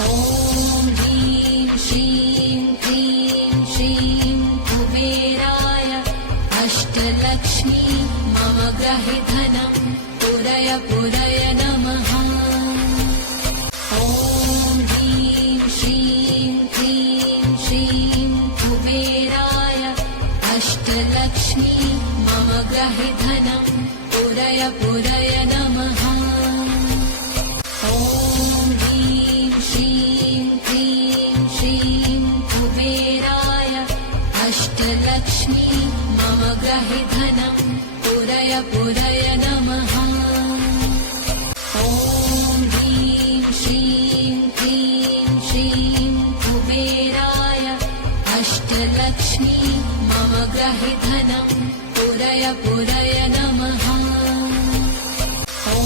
ॐ ह्रीं श्रीं क्लीं श्रीं कुबेराय अष्टलक्ष्मी मम गृहे धनं पुरय पुरय नमः। ॐ ह्रीं श्रीं क्लीं श्रीं कुबेराय अष्टलक्ष्मी मम गृहे धनं पुरय पुरय नमः। ॐ ह्रीं श्रीं क्लीं श्रीं कुबेराय अष्टलक्ष्मी मम गृहे धनं पुरय पुरय नमः। ॐ ह्रीं श्रीं क्लीं श्रीं कुबेराय अष्टलक्ष्मी मम गृहे धनं पुरय पुरय नमः। ॐ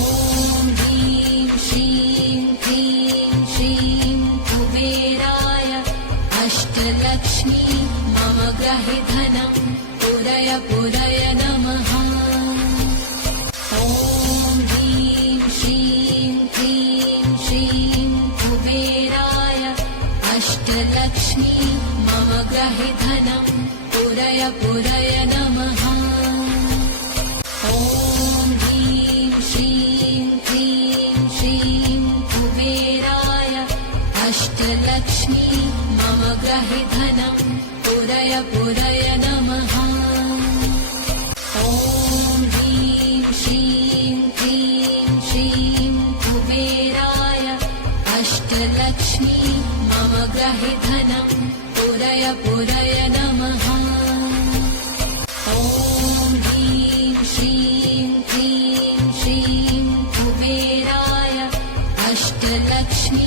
ह्रीं श्रीं क्लीं श्रीं कुबेराय अष्टलक्ष्मी मम गृहे धनं पुरय पुरय नमः। ॐ ह्रीं श्रीं क्लीं श्रीं कुबेराय अष्टलक्ष्मी मम गृहे धनं पुरय पुरय नमः। ॐ ह्रीं श्रीं क्लीं श्रीं कुबेराय अष्टलक्ष्मी मम गृहे धनं पुरय पुरय नमः। ॐ ह्रीं श्रीं क्लीं श्रीं कुबेराय अष्टलक्ष्मी मम गृहे धनं पुरय पुरय नमः। ॐ ह्रीं श्रीं क्लीं श्रीं कुबेराय अष्टलक्ष्मी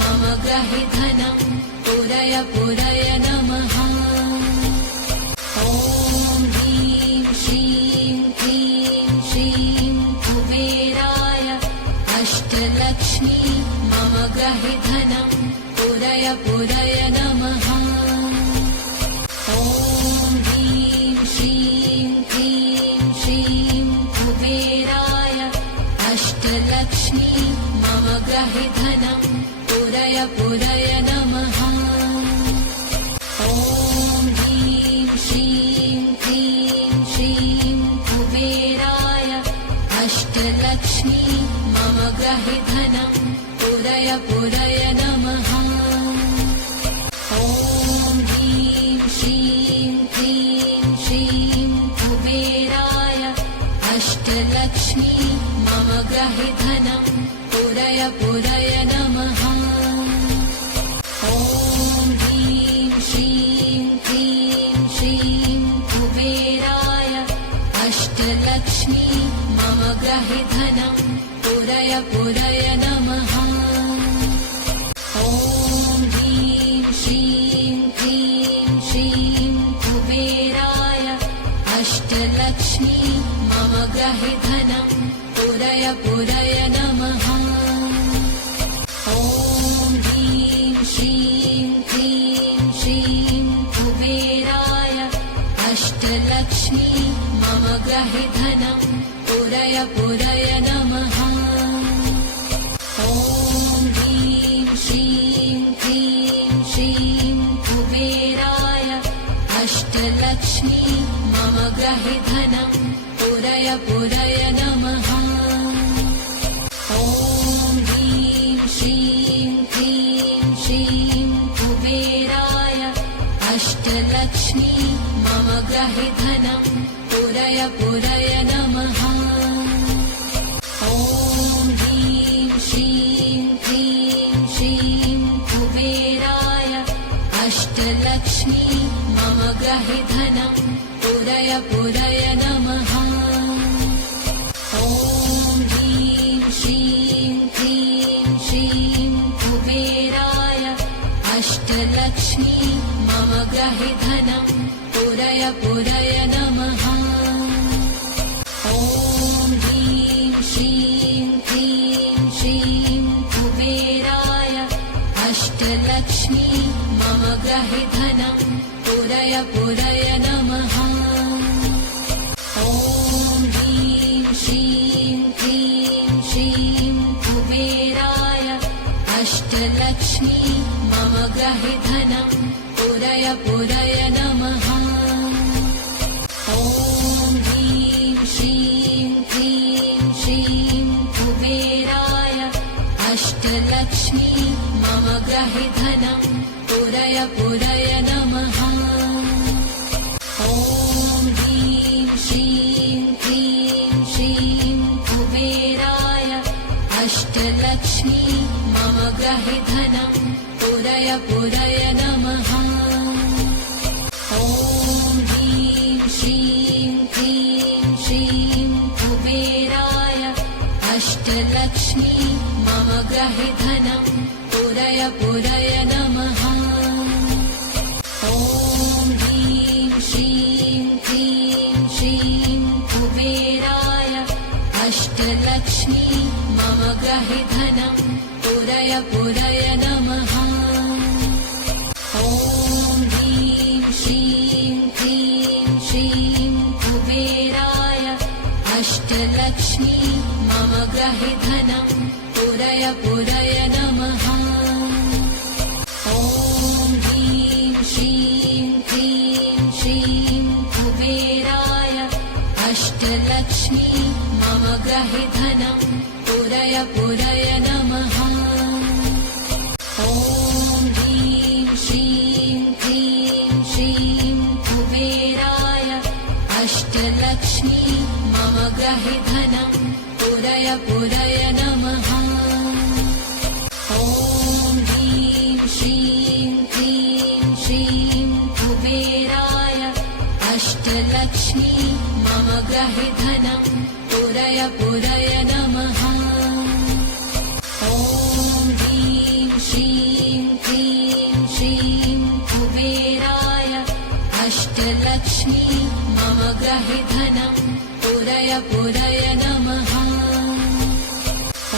मम गृहे धनं पुरय पुरय नमः। ॐ ह्रीं श्रीं क्लीं श्रीं कुबेराय अष्टलक्ष्मी मम गृहे धनं पुरय पुरय नमः। ॐ ह्रीं श्रीं क्लीं श्रीं कुबेराय अष्टलक्ष्मी मम गृहे धनं पुरय पुरय नमः। ॐ ह्रीं श्रीं क्लीं श्रीं कुबेराय अष्टलक्ष्मी मम गृहे धनं पुरय पुरय नमः। ॐ ह्रीं श्रीं क्लीं श्रीं कुबेराय अष्टलक्ष्मी मम गृहे धनं पुरय पुरय नमः। ॐ ह्रीं श्रीं क्लीं श्रीं कुबेराय अष्टलक्ष्मी मम गृहे धनं पुरय पुरय नमः। ॐ ह्रीं श्रीं क्लीं श्रीं कुबेराय अष्टलक्ष्मी मम गृहे धनं पुरय पुरय नमः। ॐ ह्रीं श्रीं क्लीं श्रीं कुबेराय अष्टलक्ष्मी मम गृहे धनं पुरय पुरय नमः। ॐ ह्रीं श्रीं क्लीं श्रीं कुबेराय अष्टलक्ष्मी मम गृहे धनं पुरय पुरय नमः। ॐ ह्रीं श्रीं क्लीं श्रीं कुबेराय अष्टलक्ष्मी मम गृहे धनं पुरय पुरय नमः। ॐ ह्रीं श्रीं क्लीं श्रीं कुबेराय अष्टलक्ष्मी मम गृहे धनं पुरय पुरय नमः। ॐ ह्रीं श्रीं क्लीं श्रीं कुबेराय अष्टलक्ष्मी मम गृहे धनं पुरय पुरय नमः। ॐ ह्रीं श्रीं क्लीं श्रीं कुबेराय अष्टलक्ष्मी मम गृहे धनं पुरय पुरय नमः। ॐ ह्रीं श्रीं क्लीं श्रीं कुबेराय अष्टलक्ष्मी अष्टलक्ष्मी मम गृहे धनं पुरय पुरय नमः। ॐ ह्रीं श्रीं क्लीं श्रीं कुबेराय अष्टलक्ष्मी मम गृहे धनं पुरय पुरय नमः। ॐ ह्रीं श्रीं क्लीं श्रीं कुबेराय अष्टलक्ष्मी मम गृहे धनं पुरय पुरय नमः। ॐ ह्रीं श्रीं क्लीं श्रीं कुबेराय अष्टलक्ष्मी मम गृहे धनं पुरय पुरय नमः। ॐ ह्रीं श्रीं क्लीं श्रीं कुबेराय अष्टलक्ष्मी मम गृहे धनं पुरय पुरय नमः। ॐ ह्रीं श्रीं क्लीं श्रीं कुबेराय अष्टलक्ष्मी मम गृहे धनं पुरय पुरय नमः। ॐ ह्रीं श्रीं क्लीं श्रीं कुबेराय अष्टलक्ष्मी मम गृहे धनं पुरय पुरय नमः। ॐ ह्रीं श्रीं क्लीं श्रीं कुबेराय अष्टलक्ष्मी मम गृहे धनं पुरय पुरय नमः। ॐ ह्रीं श्रीं क्लीं श्रीं कुबेराय अष्टलक्ष्मी मम गृहे धनं पुरय पुरय नमः। ॐ ह्रीं श्रीं क्लीं श्रीं कुबेराय अष्टलक्ष्मी मम गृहे धनं पुरय पुरय नमः।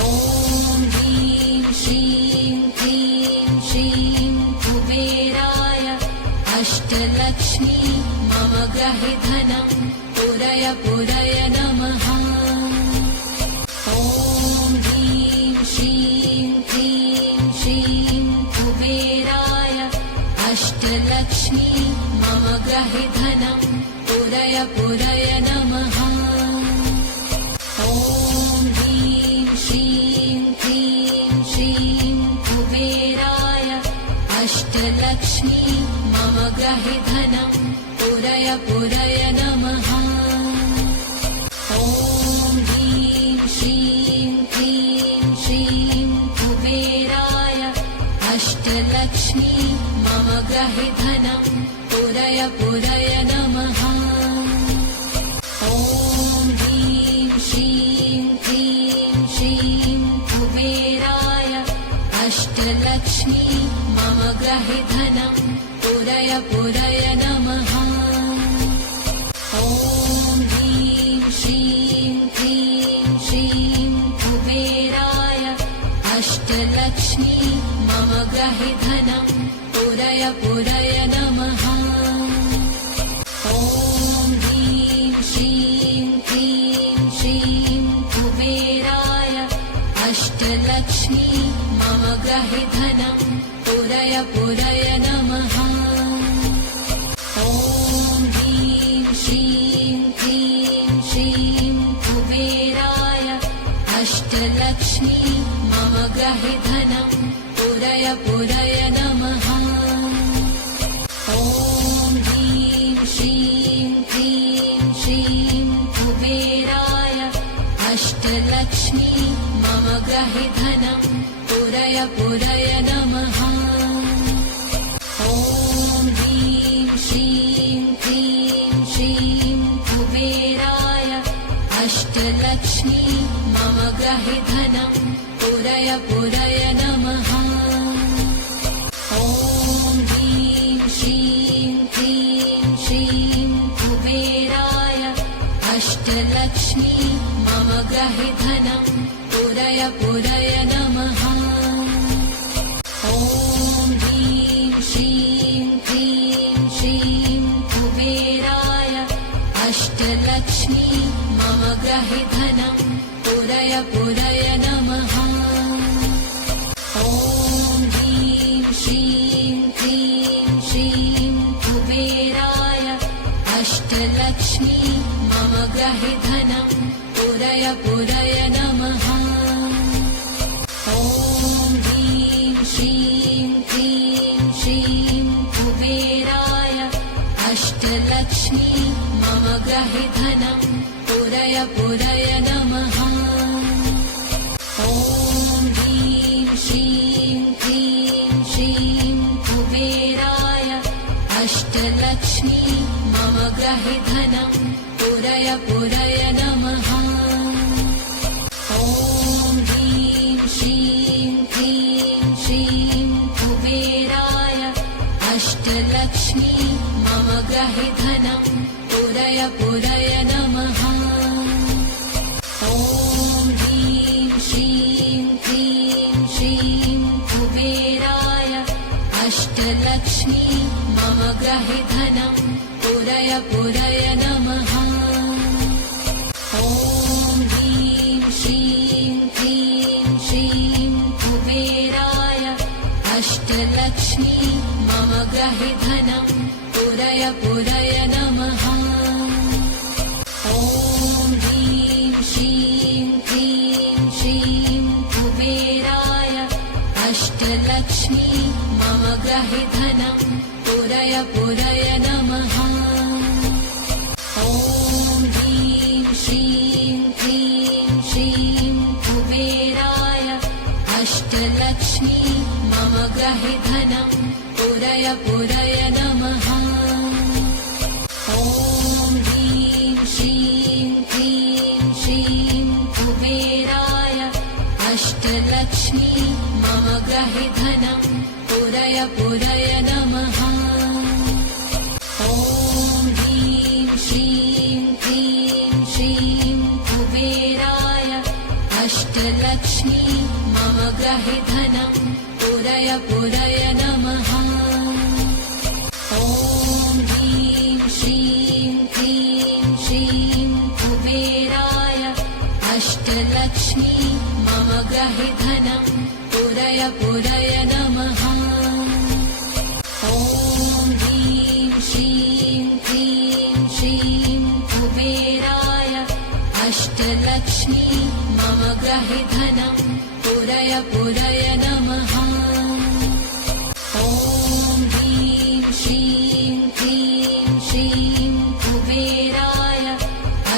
ॐ ह्रीं श्रीं क्लीं श्रीं कुबेराय अष्टलक्ष्मी मम गृहे धनं पुरय पुरय नमः। ॐ ह्रीं श्रीं क्लीं श्रीं कुबेराय अष्टलक्ष्मी मम गृहे धनं पुरय पुरय नमः। ॐ ह्रीं श्रीं क्लीं श्रीं कुबेराय अष्टलक्ष्मी मम गृहे धनं पुरय पुरय नमः। ॐ ह्रीं श्रीं क्लीं श्रीं कुबेराय अष्टलक्ष्मी मम गृहे धनं पुरय पुरय नमः। ॐ ह्रीं श्रीं क्लीं श्रीं कुबेराय अष्टलक्ष्मी मम गृहे धनं पुरय पुरय नमः। ॐ ह्रीं श्रीं क्लीं श्रीं कुबेराय अष्टलक्ष्मी मम गृहे धनं पुरय पुरय नमः। ॐ ह्रीं श्रीं क्लीं श्रीं कुबेराय अष्टलक्ष्मी मम गृहे धनं पुरय पुरय नमः। ॐ ह्रीं श्रीं क्लीं श्रीं कुबेराय अष्टलक्ष्मी मम गृहे धनं पुरय पुरय नमः। ॐ ह्रीं श्रीं क्लीं श्रीं कुबेराय अष्टलक्ष्मी मम गृहे धनं पुरय पुरय नमः। ॐ ह्रीं श्रीं क्लीं श्रीं कुबेराय अष्टलक्ष्मी मम गृहे धनं पुरय पुरय नमः। ॐ ह्रीं श्रीं क्लीं श्रीं कुबेराय अष्टलक्ष्मी मम गृहे धनं पुरय पुरय नमः। ॐ ह्रीं श्रीं क्लीं श्रीं कुबेराय अष्टलक्ष्मी मम गृहे धनं पुरय पुरय नमः। ॐ ह्रीं अष्टलक्ष्मी मम ग्रहे धनं पुरय पुरय नमः। ॐ ह्रीं श्रीं क्लीं श्रीं कुबेराय अष्टलक्ष्मी मम ग्रहे धनं पुरय पुरय नमः। ॐ ह्रीं श्रीं क्लीं श्रीं कुबेराय अष्टलक्ष्मी मम ग्रहे धनं पुरय पुरय नमः। ॐ ह्रीं श्रीं क्लीं श्रीं कुबेराय अष्टलक्ष्मी मम ग्रहे धनं पुरय पुरय नमः। ॐ ह्रीं श्रीं क्लीं श्रीं कुबेराय अष्टलक्ष्मी मम ग्रहे धनं पुरय पुरय नमः। ॐ ह्रीं श्रीं क्लीं श्रीं कुबेराय अष्टलक्ष्मी मम ग्रहे धनं पुरय पुरय नमः। ॐ ह्रीं श्रीं क्लीं श्रीं कुबेराय अष्टलक्ष्मी मम ग्रहे धनं पुरय पुरय नमः। ॐ ह्रीं श्रीं क्लीं श्रीं कुबेराय अष्टलक्ष्मी मम ग्रहे धनं पुरय पुरय नमः। ॐ ह्रीं श्रीं क्लीं श्रीं कुबेराय अष्टलक्ष्मी मम ग्रहे धनं पुरय पुरय नमः। ॐ ह्रीं श्रीं क्लीं श्रीं कुबेराय अष्टलक्ष्मी मम ग्रहे धनं पुरय पुरय नमः। ॐ ह्रीं श्रीं क्लीं श्रीं कुबेराय अष्टलक्ष्मी मम ग्रहे धनं पुरय पुरय नमः। ॐ ह्रीं श्रीं क्लीं श्रीं कुबेराय अष्टलक्ष्मी मम ग्रहे धनं पुरय पुरय नमः। ॐ ह्रीं श्रीं क्लीं श्रीं कुबेराय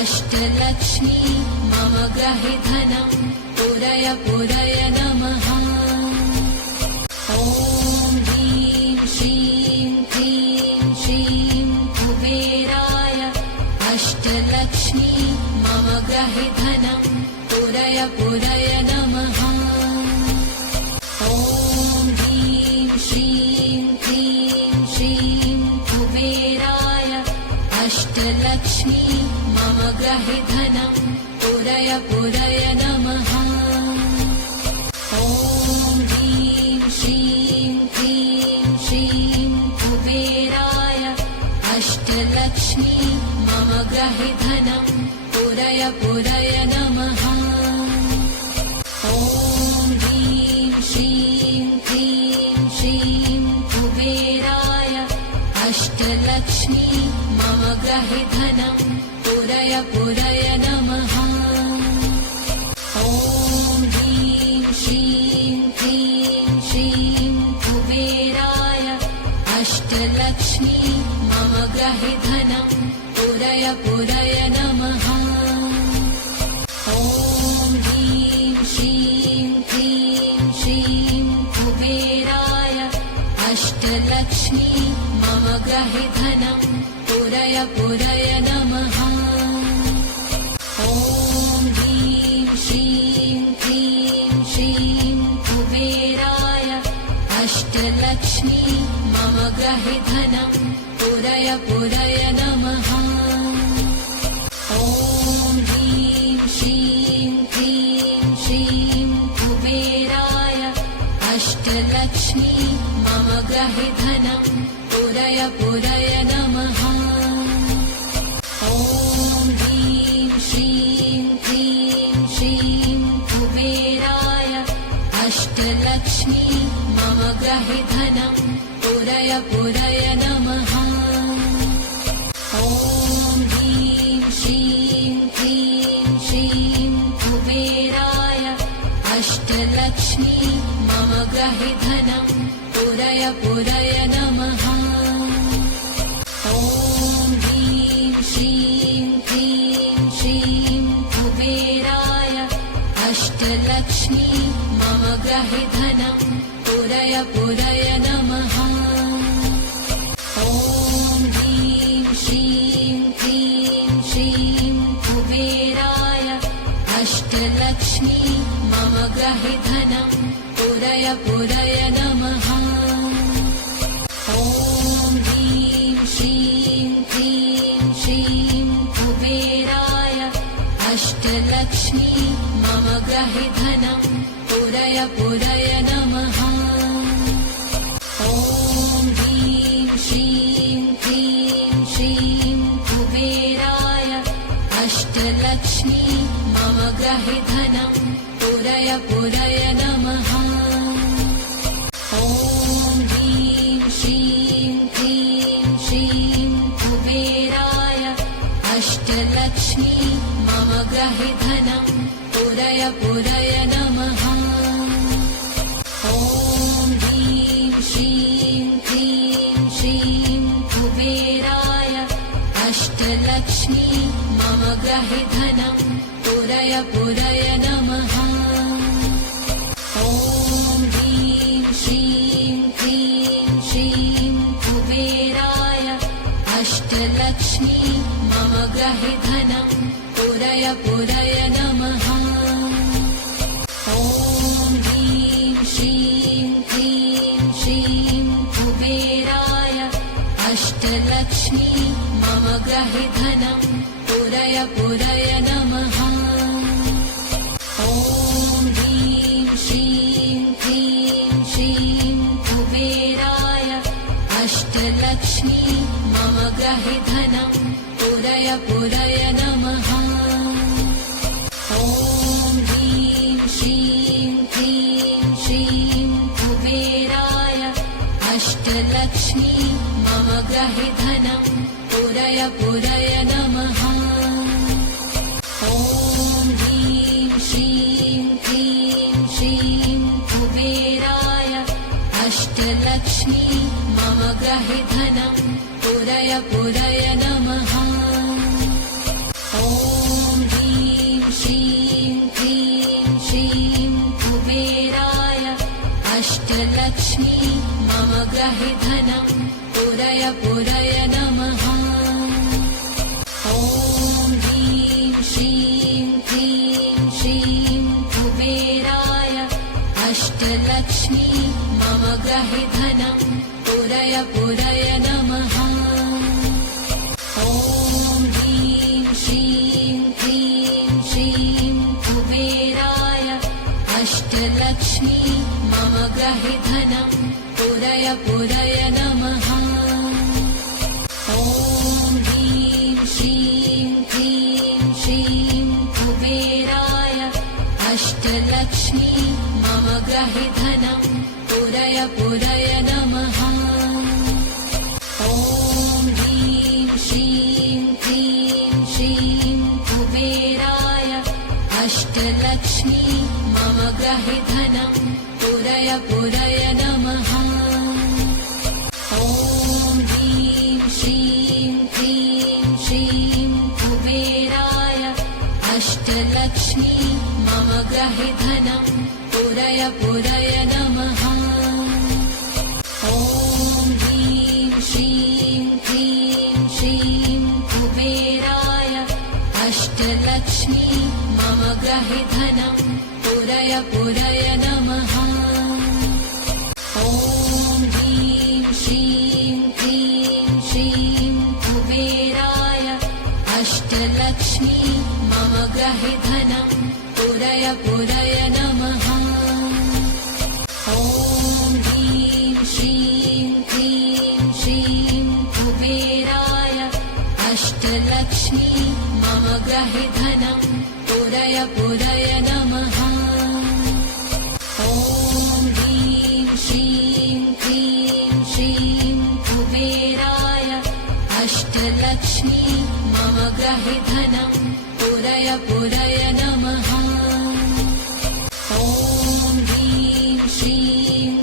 अष्टलक्ष्मी मम ग्रहे धनं पुरय पुरय नमः। ॐ ह्रीं श्रीं क्लीं श्रीं कुबेराय अष्टलक्ष्मी मम ग्रहे धनं पुरय पुरय नमः। ॐ ह्रीं श्रीं क्लीं श्रीं कुबेराय अष्टलक्ष्मी मम ग्रहे धनं पुरय पुरय नमः। ॐ ह्रीं श्रीं क्लीं श्रीं कुबेराय अष्टलक्ष्मी मम ग्रहे धनं पुरय पुरय नमः। ॐ ह्रीं श्रीं क्लीं श्रीं कुबेराय अष्टलक्ष्मी मम ग्रहे धनं पुरय पुरय नमः। ॐ ह्रीं श्रीं क्लीं श्रीं कुबेराय अष्टलक्ष्मी मम ग्रहे धनं पुरय पुरय नमः। ॐ ह्रीं श्रीं क्लीं श्रीं कुबेराय अष्टलक्ष्मी मम ग्रहे धनं पुरय पुरय नमः। ॐ ह्रीं श्रीं क्लीं श्रीं कुबेराय अष्टलक्ष्मी मम ग्रहे धनं पुरय पुरय नमः। ॐ ह्रीं श्रीं क्लीं श्रीं कुबेराय अष्टलक्ष्मी मम ग्रहे धनं पुरय पुरय नमः। ॐ ह्रीं श्रीं क्लीं श्रीं कुबेराय अष्टलक्ष्मी मम ग्रहे धनं पुरय पुरय नमः। ॐ ह्रीं ग्रहे धनं पुरय पुरय नमः। ॐ ह्रीं श्रीं क्लीं श्रीं कुबेराय अष्टलक्ष्मी मम ग्रहे धनं पुरय पुरय नमः। ॐ ह्रीं श्रीं क्लीं श्रीं कुबेराय अष्टलक्ष्मी मम ग्रहे धनं पुरय पुरय नमः। ॐ ह्रीं श्रीं क्लीं श्रीं कुबेराय अष्टलक्ष्मी मम ग्रहे धनं पुरय पुरय नमः। ॐ ह्रीं श्रीं क्लीं श्रीं कुबेराय अष्टलक्ष्मी मम ग्रहे धनं पुरय पुरय नमः। ॐ ह्रीं श्रीं क्लीं श्रीं कुबेराय अष्टलक्ष्मी मम ग्रहे धनं पुरय पुरय नमः। ॐ ह्रीं श्रीं क्लीं श्रीं कुबेराय अष्टलक्ष्मी मम ग्रहे धनं पुरय पुरय नमः। ॐ ह्रीं श्रीं क्लीं श्रीं कुबेराय अष्टलक्ष्मी मम ग्रहे धनं पुरय पुरय नमः। ॐ ह्रीं श्रीं क्लीं श्रीं कुबेराय अष्टलक्ष्मी मम ग्रहे धनं पुरय पुरय नमः। ॐ ह्रीं श्रीं क्लीं श्रीं कुबेराय अष्टलक्ष्मी मम ग्रहे धनं पुरय पुरय नमः। ॐ ह्रीं श्रीं क्लीं श्रीं कुबेराय अष्टलक्ष्मी मम ग्रहे धनं पुरय पुरय नमः। ॐ ह्रीं श्रीं क्लीं श्रीं कुबेराय अष्टलक्ष्मी मम ग्रहे धनं पुरय पुरय नमः। ॐ ह्रीं श्रीं क्लीं श्रीं कुबेराय अष्टलक्ष्मी मम ग्रहे धनं पुरय पुरय नमः। ॐ ह्रीं श्रीं क्लीं श्रीं कुबेराय अष्टलक्ष्मी मम ग्रहे धनं पुरय पुरय नमः। ॐ ह्रीं श्रीं क्लीं श्रीं कुबेराय अष्टलक्ष्मी मम ग्रहे धनं पुरय पुरय नमः। ॐ ह्रीं श्रीं क्लीं श्रीं कुबेराय अष्टलक्ष्मी मम ग्रहे धनं पुरय पुरय नमः। ॐ ह्रीं श्रीं क्लीं श्रीं कुबेराय अष्टलक्ष्मी मम ग्रहे धनं पुरय पुरय नमः। ॐ ह्रीं श्रीं क्लीं श्रीं कुबेराय अष्टलक्ष्मी मम ग्रहे धनं पुरय पुरय नमः। ॐ ह्रीं श्रीं क्लीं श्रीं कुबेराय अष्टलक्ष्मी मम ग्रहे धनं पुरय पुरय नमः। ॐ ह्रीं श्रीं क्लीं श्रीं कुबेराय अष्टलक्ष्मी मम ग्रहे धनं पुरय पुरय नमः। ॐ ह्रीं श्रीं क्लीं श्रीं कुबेराय अष्टलक्ष्मी मम ग्रहे धनं पुरय पुरय नमः। ॐ ह्रीं श्रीं क्लीं श्रीं कुबेराय अष्टलक्ष्मी मम ग्रहे धनं पुरय पुरय नमः। ॐ ह्रीं श्रीं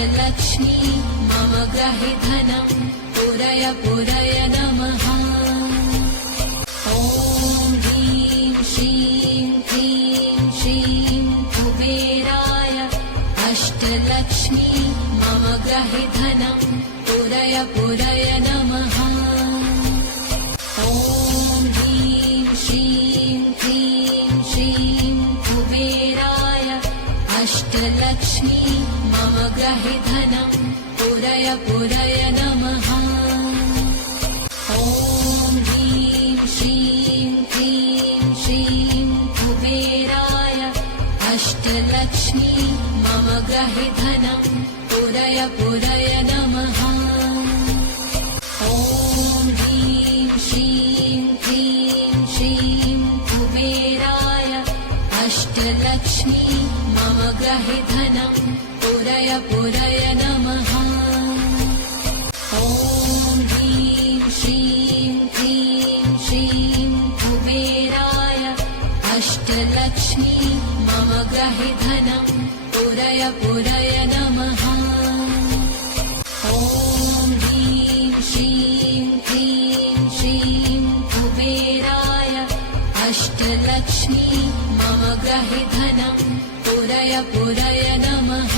अष्टलक्ष्मी मम गृहे धनं पुरय पुरय नमः। ॐ ह्रीं श्रीं क्लीं श्रीं कुबेराय अष्टलक्ष्मी मम गृहे धनं पुरय पुरय नमः। ॐ ह्रीं श्रीं क्लीं श्रीं कुबेराय अष्टलक्ष्मी मम गृहे धनं पुरय पुरय नमः। ॐ ह्रीं श्रीं क्लीं श्रीं कुबेराय अष्टलक्ष्मी मम गृहे धनं पुरय पुरय नमः। ॐ ह्रीं श्रीं क्लीं श्रीं कुबेराय अष्टलक्ष्मी मम गृहे धनं पुरय पुरय नमः। ॐ ह्रीं श्रीं क्लीं श्रीं कुबेराय अष्टलक्ष्मी मम गृहे धनं पुरय पुरय नमः। ॐ ह्रीं श्रीं क्लीं श्रीं कुबेराय अष्टलक्ष्मी मम गृहे धनं पुरय पुरय नमः।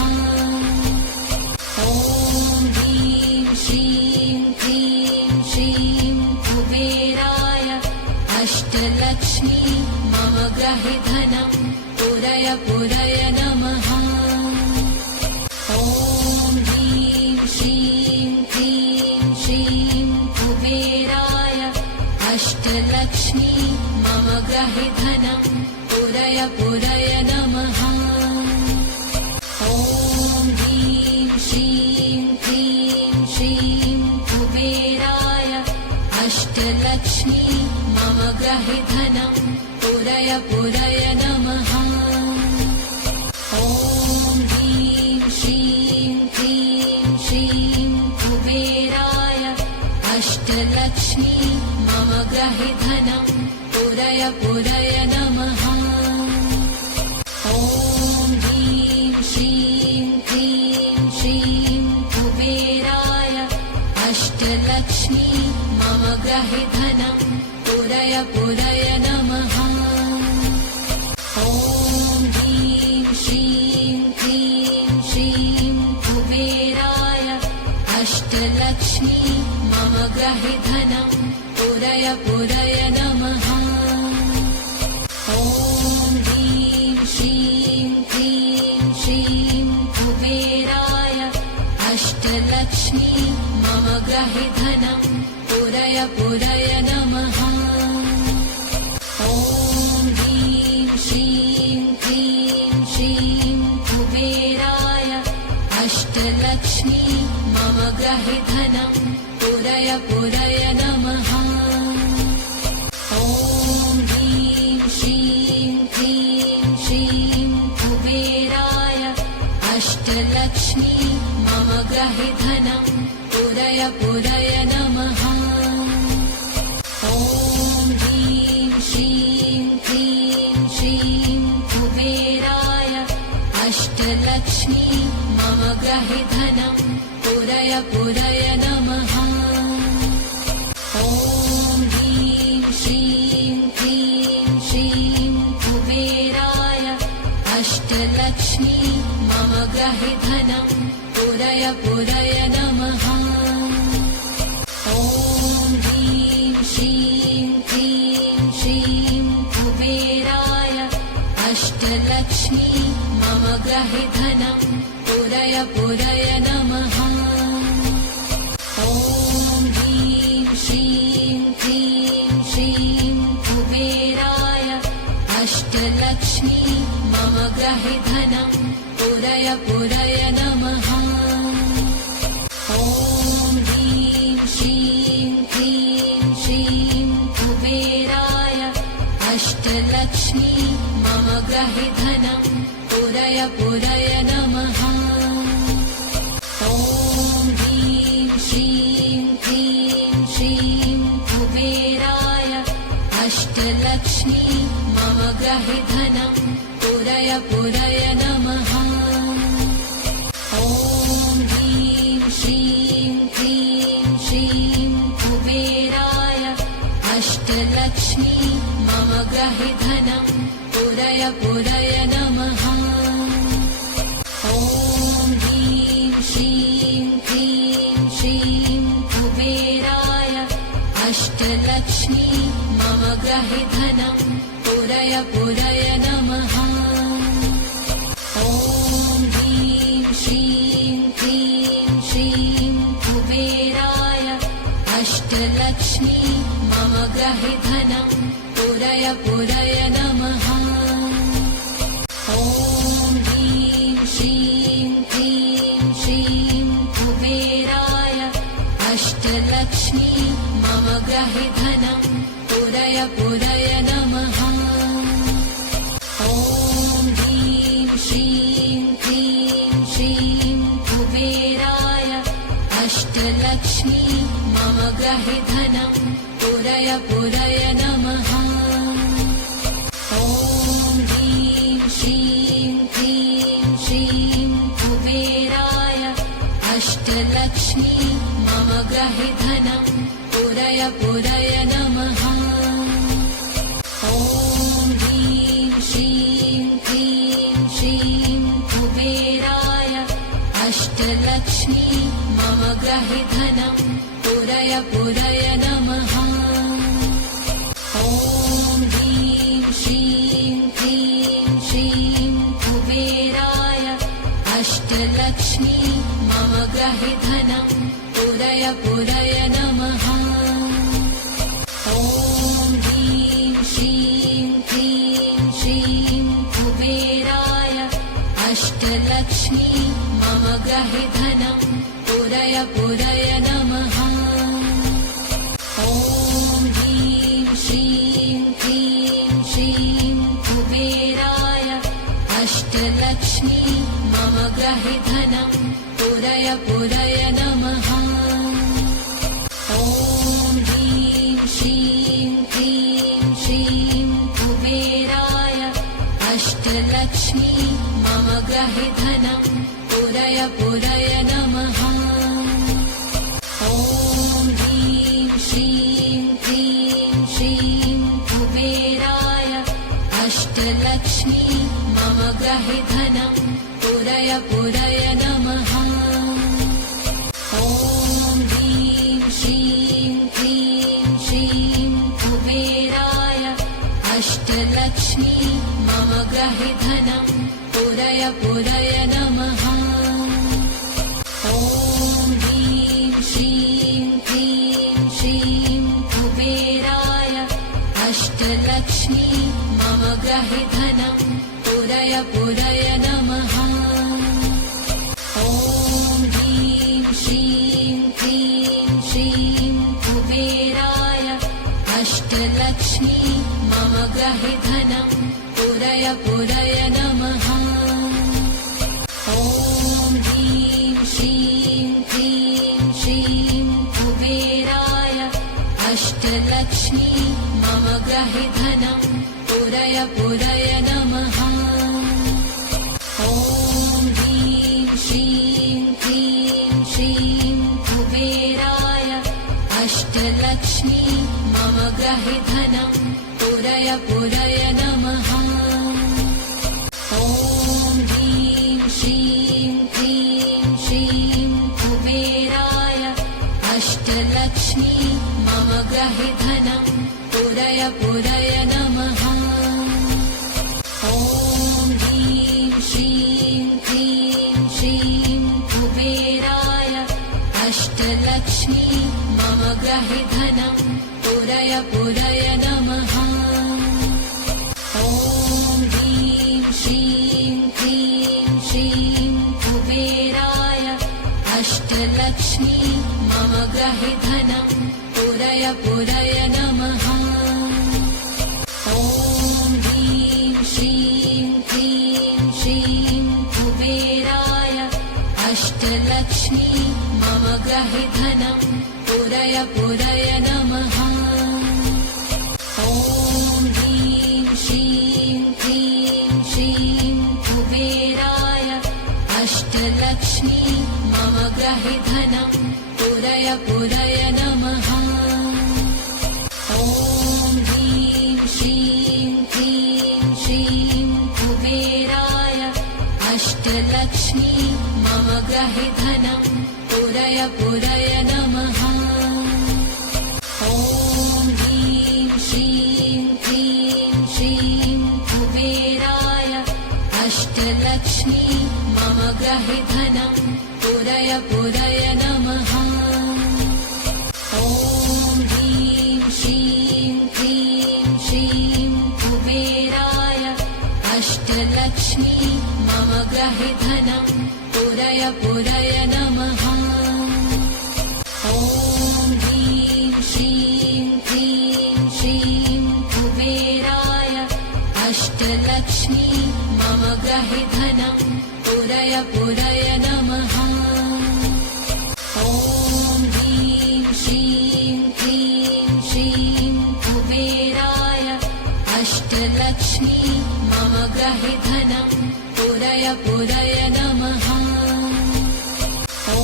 ॐ ह्रीं श्रीं क्लीं श्रीं कुबेराय अष्टलक्ष्मी मम गृहे धनं पुरय पुरय नमः। ॐ ह्रीं श्रीं क्लीं श्रीं कुबेराय अष्टलक्ष्मी मम गृहे धनं पुरय पुरय नमः। ॐ ह्रीं श्रीं क्लीं श्रीं कुबेराय अष्टलक्ष्मी मम गृहे धनं पुरय पुरय नमः। ॐ ह्रीं श्रीं क्लीं श्रीं कुबेराय अष्टलक्ष्मी मम गृहे धनं पुरय पुरय नमः। ॐ ह्रीं श्रीं क्लीं श्रीं कुबेराय अष्टलक्ष्मी मम गृहे धनं पुरय पुरय नमः। ॐ ह्रीं श्रीं क्लीं श्रीं कुबेराय अष्टलक्ष्मी मम गृहे धनं पुरय पुरय नमः। ॐ ह्रीं श्रीं क्लीं श्रीं कुबेराय अष्टलक्ष्मी मम गृहे धनं पुरय पुरय नमः। ॐ ह्रीं श्रीं क्लीं श्रीं कुबेराय अष्टलक्ष्मी मम गृहे धनं पुरय पुरय नमः। ॐ ह्रीं श्रीं क्लीं श्रीं कुबेराय अष्टलक्ष्मी मम गृहे धनं पुरय पुरय नमः। ॐ ह्रीं श्रीं क्लीं श्रीं कुबेराय अष्टलक्ष्मी मम गृहे धनं पुरय पुरय नमः। ॐ ह्रीं श्रीं क्लीं श्रीं कुबेराय अष्टलक्ष्मी मम गृहे धनं पुरय पुरय नमः। ॐ ह्रीं श्रीं क्लीं श्रीं कुबेराय अष्टलक्ष्मी मम गृहे धनं पुरय पुरय नमः। ॐ ह्रीं श्रीं क्लीं श्रीं कुबेराय अष्टलक्ष्मी मम गृहे धनं पुरय पुरय नमः। ॐ ह्रीं श्रीं क्लीं श्रीं कुबेराय अष्टलक्ष्मी मम गृहे धनं पुरय पुरय नमः। ॐ ह्रीं श्रीं क्लीं श्रीं कुबेराय अष्टलक्ष्मी मम गृहे धनं पुरय पुरय नमः। ॐ ह्रीं श्रीं क्लीं श्रीं कुबेराय अष्टलक्ष्मी मम गृहे धनं पुरय पुरय नमः। ॐ ह्रीं श्रीं क्लीं श्रीं कुबेराय अष्टलक्ष्मी मम गृहे धनं पुरय पुरय नमः। ॐ ह्रीं श्रीं क्लीं श्रीं कुबेराय अष्टलक्ष्मी मम गृहे धनं पुरय पुरय नमः। ॐ ह्रीं श्रीं क्लीं श्रीं कुबेराय अष्टलक्ष्मी मम गृहे धनं पुरय पुरय नमः। ॐ ह्रीं श्रीं क्लीं श्रीं कुबेराय अष्टलक्ष्मी मम गृहे धनं पुरय पुरय नमः। ॐ ह्रीं श्रीं क्लीं श्रीं कुबेराय अष्टलक्ष्मी मम गृहे धनं पुरय पुरय नमः। ॐ ह्रीं श्रीं क्लीं श्रीं कुबेराय अष्टलक्ष्मी मम गृहे धनं पुरय पुरय नमः। ॐ ह्रीं श्रीं क्लीं श्रीं कुबेराय अष्टलक्ष्मी मम गृहे धनं पुरय पुरय नमः। ॐ ह्रीं श्रीं क्लीं श्रीं कुबेराय अष्टलक्ष्मी मम गृहे धनं पुरय पुरय नमः। ॐ ह्रीं श्रीं क्लीं श्रीं कुबेराय अष्टलक्ष्मी मम गृहे धनं पुरय पुरय नमः। ॐ ह्रीं श्रीं क्लीं श्रीं कुबेराय अष्टलक्ष्मी मम गृहे धनं पुरय पुरय नमः। ॐ ह्रीं श्रीं क्लीं श्रीं कुबेराय अष्टलक्ष्मी मम गृहे धनं पुरय पुरय नमः। ॐ ह्रीं श्रीं क्लीं श्रीं कुबेराय अष्टलक्ष्मी मम गृहे धनं पुरय पुरय नमः। ॐ ह्रीं श्रीं क्लीं श्रीं कुबेराय अष्टलक्ष्मी मम गृहे धनं पुरय पुरय नमः। ॐ ह्रीं श्रीं क्लीं श्रीं कुबेराय अष्टलक्ष्मी मम गृहे धनं पुरय पुरय नमः। ॐ ह्रीं श्रीं क्लीं श्रीं कुबेराय अष्टलक्ष्मी मम गृहे धनं पुरय पुरय नमः। ॐ ह्रीं श्रीं क्लीं श्रीं कुबेराय अष्टलक्ष्मी मम गृहे धनं पुरय पुरय नमः। ॐ ह्रीं श्रीं क्लीं श्रीं कुबेराय अष्टलक्ष्मी मम गृहे धनं पुरय पुरय नमः। ॐ ह्रीं श्रीं क्लीं श्रीं कुबेराय अष्टलक्ष्मी मम गृहे धनं पुरय पुरय नमः। ॐ ह्रीं श्रीं क्लीं श्रीं कुबेराय अष्टलक्ष्मी मम गृहे धनं पुरय पुरय नमः। ॐ ह्रीं श्रीं क्लीं श्रीं कुबेराय अष्टलक्ष्मी मम गृहे धनं पुरय पुरय नमः। ॐ ह्रीं श्रीं क्लीं श्रीं कुबेराय अष्टलक्ष्मी मम गृहे धनं पुरय पुरय नमः। ॐ ह्रीं श्रीं क्लीं श्रीं कुबेराय अष्टलक्ष्मी मम गृहे धनं पुरय पुरय नमः। ॐ ह्रीं श्रीं क्लीं श्रीं कुबेराय अष्टलक्ष्मी मम गृहे धनं पुरय पुरय नमः। ॐ ह्रीं श्रीं क्लीं श्रीं कुबेराय अष्टलक्ष्मी मम गृहे धनं पुरय पुरय नमः। ॐ ह्रीं श्रीं क्लीं श्रीं कुबेराय अष्टलक्ष्मी मम गृहे धनं पुरय पुरय नमः। ॐ ह्रीं श्रीं क्लीं श्रीं कुबेराय अष्टलक्ष्मी मम गृहे धनं पुरय पुरय नमः। ॐ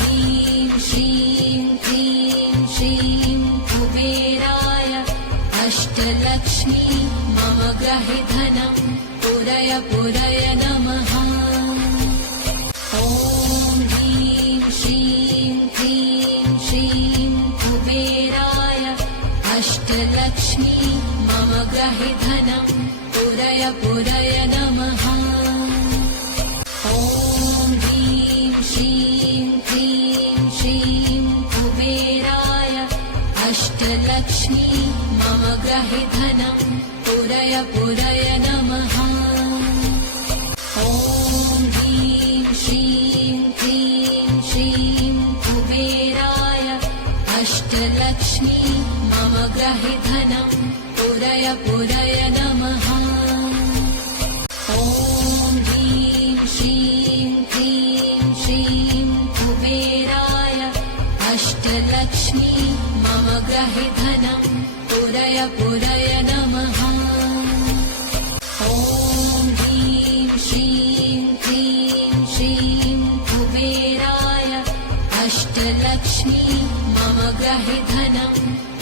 ह्रीं श्रीं क्लीं श्रीं कुबेराय अष्टलक्ष्मी मम गृहे धनं पुरय पुरय नमः। ॐ ह्रीं श्रीं क्लीं श्रीं कुबेराय अष्टलक्ष्मी मम गृहे धनं पुरय पुरय नमः। ॐ ह्रीं श्रीं क्लीं श्रीं कुबेराय अष्टलक्ष्मी मम गृहे धनं पुरय पुरय नमः। ॐ ह्रीं श्रीं क्लीं श्रीं कुबेराय अष्टलक्ष्मी मम गृहे धनं पुरय पुरय नमः। ॐ ह्रीं श्रीं क्लीं श्रीं कुबेराय अष्टलक्ष्मी मम गृहे धनं पुरय पुरय नमः। ॐ ह्रीं श्रीं क्लीं श्रीं कुबेराय अष्टलक्ष्मी मम गृहे धनं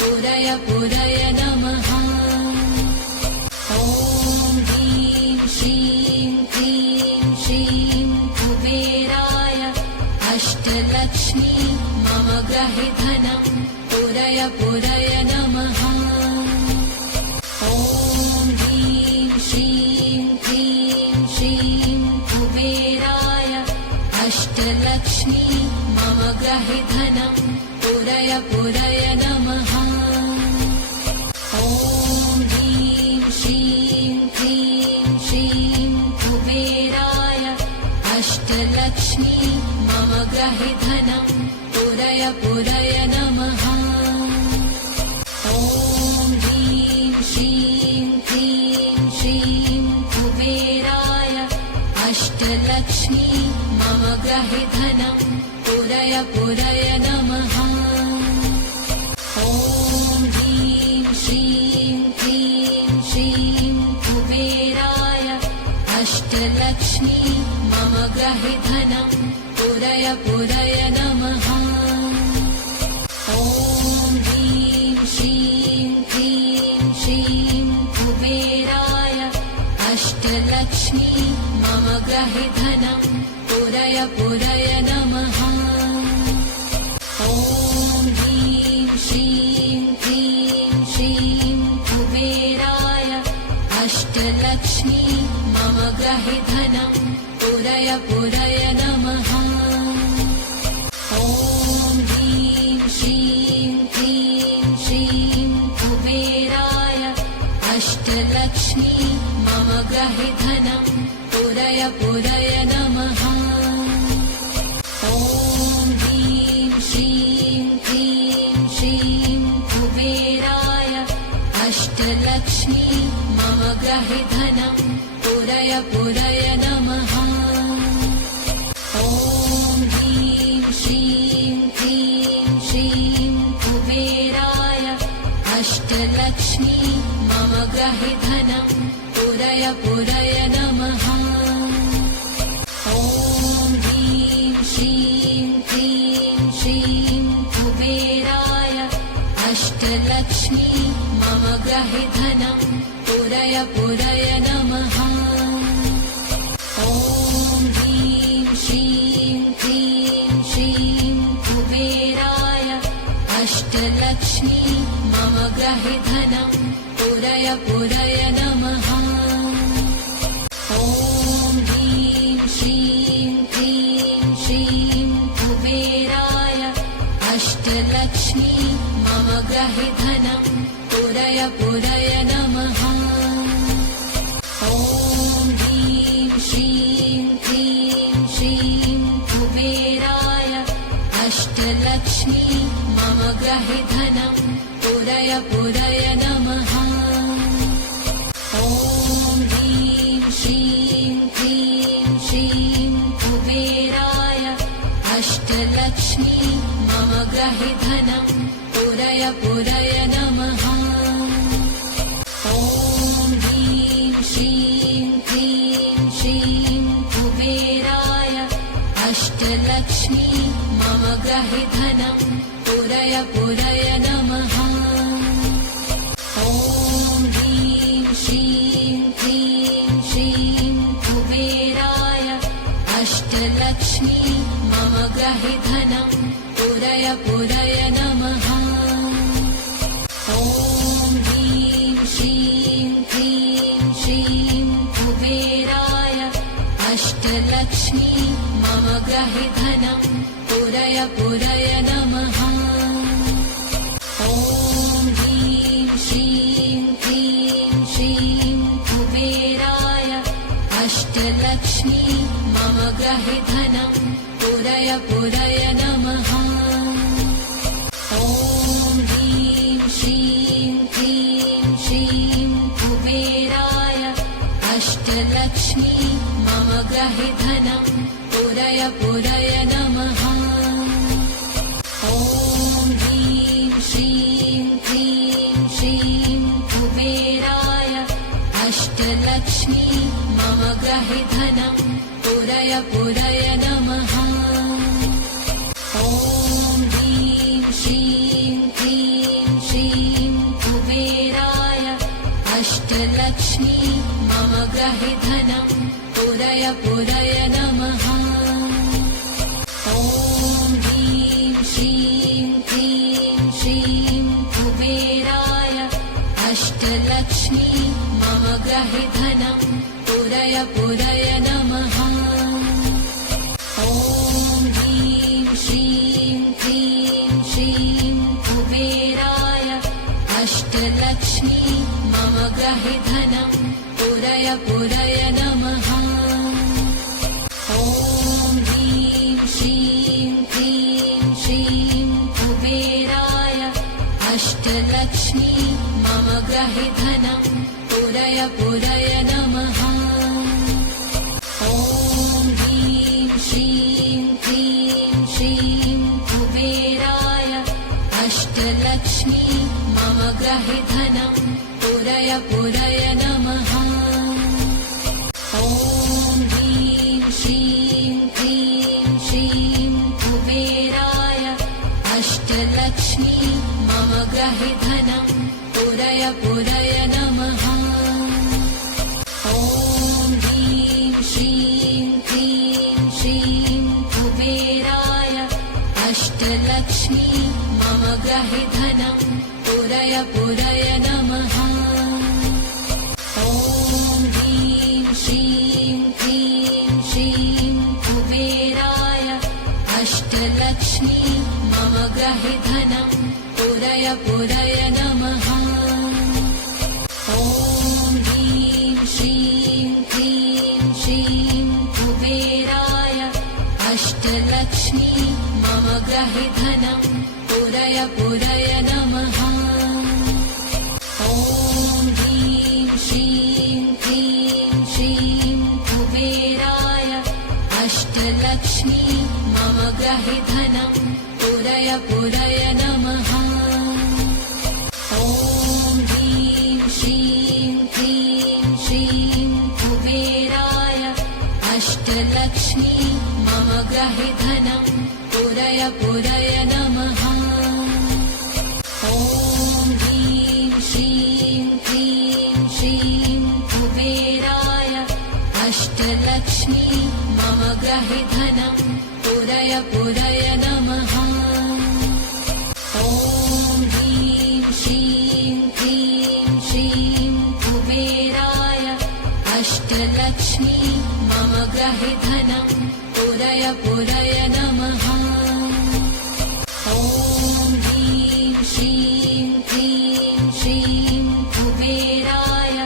पुरय पुरय नमः। ॐ ह्रीं श्रीं क्लीं श्रीं कुबेराय अष्टलक्ष्मी मम गृहे धनं पुरय पुरय नमः। ॐ ह्रीं श्रीं क्लीं श्रीं कुबेराय अष्टलक्ष्मी मम गृहे धनं पुरय पुरय नमः। ॐ ह्रीं श्रीं क्लीं श्रीं कुबेराय अष्टलक्ष्मी मम गृहे धनं पुरय पुरय नमः। ॐ ह्रीं श्रीं क्लीं श्रीं कुबेराय अष्टलक्ष्मी मम गृहे धनं पुरय पुरय नमः। ॐ ह्रीं श्रीं क्लीं श्रीं कुबेराय अष्टलक्ष्मी मम गृहे धनं पुरय पुरय नमः। ॐ ह्रीं श्रीं क्लीं श्रीं कुबेराय अष्टलक्ष्मी मम गृहे धनं पुरय पुरय नमः। ॐ ह्रीं श्रीं क्लीं श्रीं कुबेराय अष्टलक्ष्मी मम गृहे धनं पुरय पुरय नमः। ॐ ह्रीं श्रीं क्लीं श्रीं कुबेराय अष्टलक्ष्मी मम गृहे धनं पुरय पुरय नमः। ॐ ह्रीं श्रीं क्लीं श्रीं कुबेराय अष्टलक्ष्मी मम गृहे धनं पुरय पुरय नमः। ॐ ह्रीं श्रीं क्लीं श्रीं कुबेराय अष्टलक्ष्मी मम गृहे धनं पुरय पुरय नमः। ॐ अष्टलक्ष्मी मम ग्रहे धनं पुरय पुरय नमः। ॐ ह्रीं श्रीं क्लीं श्रीं कुबेराय अष्टलक्ष्मी मम ग्रहे धनं पुरय पुरय नमः। ॐ ह्रीं श्रीं क्लीं श्रीं कुबेराय अष्टलक्ष्मी मम ग्रहे धनं पुरय पुरय नमः। ॐ ह्रीं श्रीं क्लीं श्रीं कुबेराय अष्टलक्ष्मी मम ग्रहे धनं पुरय पुरय नमः। ॐ ह्रीं श्रीं क्लीं श्रीं कुबेराय अष्टलक्ष्मी मम ग्रहे धनं पुरय पुरय नमः। ॐ ह्रीं श्रीं क्लीं श्रीं कुबेराय अष्टलक्ष्मी मम ग्रहे धनं पुरय पुरय नमः। ॐ ह्रीं श्रीं क्लीं श्रीं कुबेराय अष्टलक्ष्मी मम ग्रहे धनं पुरय पुरय नमः। ॐ ह्रीं श्रीं क्लीं श्रीं कुबेराय अष्टलक्ष्मी मम ग्रहे धनं पुरय पुरय नमः। ॐ ह्रीं श्रीं क्लीं श्रीं कुबेराय अष्टलक्ष्मी मम ग्रहे धनं पुरय पुरय नमः। ॐ ह्रीं श्रीं क्लीं श्रीं कुबेराय अष्टलक्ष्मी मम ग्रहे धनं पुरय पुरय नमः। ॐ ह्रीं श्रीं क्लीं श्रीं कुबेराय अष्टलक्ष्मी मम ग्रहे धनं पुरय पुरय नमः। ॐ ह्रीं श्रीं क्लीं श्रीं कुबेराय अष्टलक्ष्मी मम ग्रहे धनं पुरय पुरय नमः। ॐ ह्रीं श्रीं क्लीं श्रीं कुबेराय अष्टलक्ष्मी मम ग्रहे धनं पुरय पुरय नमः। ॐ ह्रीं श्रीं क्लीं श्रीं कुबेराय अष्टलक्ष्मी मम ग्रहे धनं पुरय पुरय नमः। ॐ ह्रीं श्रीं क्लीं श्रीं कुबेराय अष्टलक्ष्मी मम ग्रहे धनं पुरय पुरय नमः। ॐ ह्रीं श्रीं क्लीं श्रीं कुबेराय अष्टलक्ष्मी मम ग्रहे धनं पुरय पुरय नमः। ॐ ह्रीं श्रीं क्लीं श्रीं कुबेराय अष्टलक्ष्मी मम ग्रहे धनं पुरय पुरय नमः। ॐ ह्रीं श्रीं क्लीं श्रीं कुबेराय अष्टलक्ष्मी मम ग्रहे धनं पुरय पुरय नमः। ॐ ह्रीं श्रीं क्लीं श्रीं कुबेराय अष्टलक्ष्मी मम ग्रहे धनं पुरय पुरय नमः। ॐ ह्रीं श्रीं क्लीं श्रीं कुबेराय अष्टलक्ष्मी मम ग्रहे धनं पुरय पुरय नमः। ॐ ह्रीं श्रीं क्लीं श्रीं कुबेराय अष्टलक्ष्मी मम ग्रहे धनं पुरय पुरय नमः। ॐ ह्रीं श्रीं क्लीं श्रीं कुबेराय अष्टलक्ष्मी मम ग्रहे धनं पुरय पुरय नमः। ॐ ह्रीं अष्टलक्ष्मी मम गृहे धनं पुरय पुरय नमः। ॐ ह्रीं श्रीं क्लीं श्रीं कुबेराय अष्टलक्ष्मी मम गृहे धनं पुरय पुरय नमः। ॐ ह्रीं श्रीं क्लीं श्रीं कुबेराय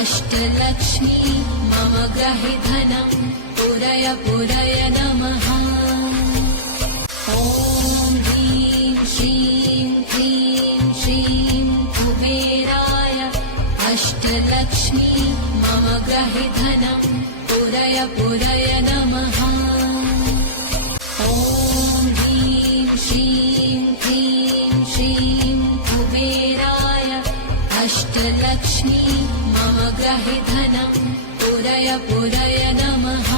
अष्टलक्ष्मी मम गृहे धनं पुरय पुरय नमः। ॐ ह्रीं श्रीं क्लीं श्रीं कुबेराय अष्टलक्ष्मी मम गृहे धनं पुरय पुरय नमः। ॐ ह्रीं श्रीं क्लीं श्रीं कुबेराय अष्टलक्ष्मी मम गृहे धनं पुरय पुरय नमः।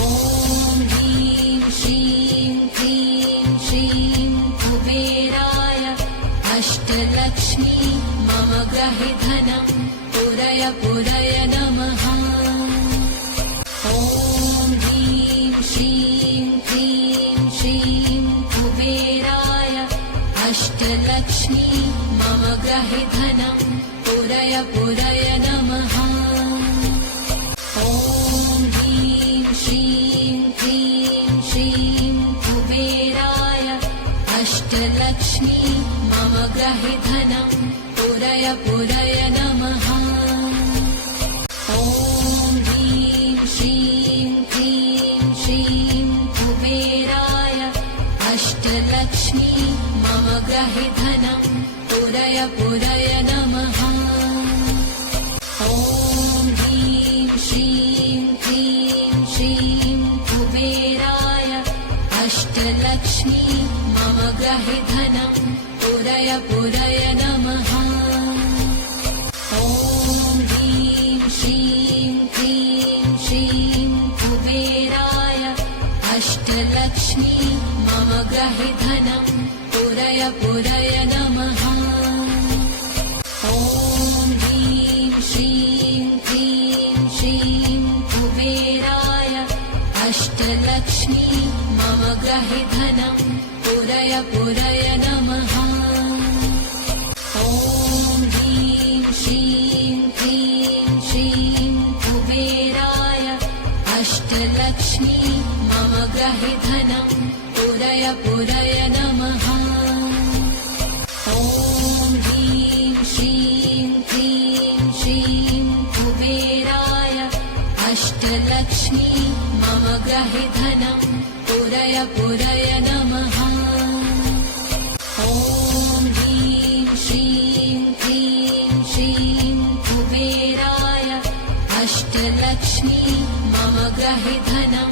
ॐ ह्रीं श्रीं क्लीं श्रीं कुबेराय अष्टलक्ष्मी मम गृहे धनं पुरय पुरय नमः। ॐ ह्रीं श्रीं क्लीं श्रीं कुबेराय अष्टलक्ष्मी मम गृहे धनं पुरय पुरय नमः। ॐ ह्रीं श्रीं क्लीं श्रीं कुबेराय अष्टलक्ष्मी मम गृहे धनं पुरय पुरय नमः। ॐ ह्रीं श्रीं क्लीं श्रीं कुबेराय अष्टलक्ष्मी मम गृहे धनं पुरय पुरय नमः। ॐ ह्रीं श्रीं क्लीं श्रीं कुबेराय अष्टलक्ष्मी मम गृहे धनं पुरय पुरय नमः। ॐ ह्रीं श्रीं क्लीं श्रीं कुबेराय अष्टलक्ष्मी मम गृहे धनं पुरय पुरय नमः। ॐ ह्रीं श्रीं क्लीं श्रीं कुबेराय अष्टलक्ष्मी मम गृहे धनं पुरय पुरय नमः। ॐ ह्रीं श्रीं क्लीं श्रीं कुबेराय अष्टलक्ष्मी मम गृहे धनं पुरय पुरय नमः। ॐ ह्रीं श्रीं क्लीं श्रीं कुबेराय अष्टलक्ष्मी मम गृहे धनं पुरय पुरय नमः। ॐ ह्रीं श्रीं क्लीं श्रीं कुबेराय अष्टलक्ष्मी मम गृहे धनं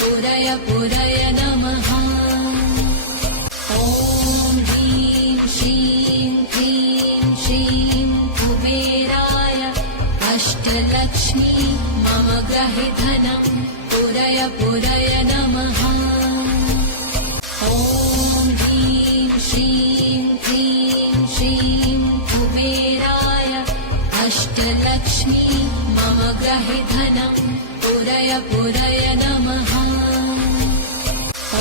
पुरय पुरय नमः। ॐ ह्रीं श्रीं क्लीं श्रीं कुबेराय अष्टलक्ष्मी मम गृहे धनं पुरय पुरय नमः। ॐ ह्रीं श्रीं क्लीं श्रीं कुबेराय अष्टलक्ष्मी मम गृहे धनं पुरय पुरय नमः।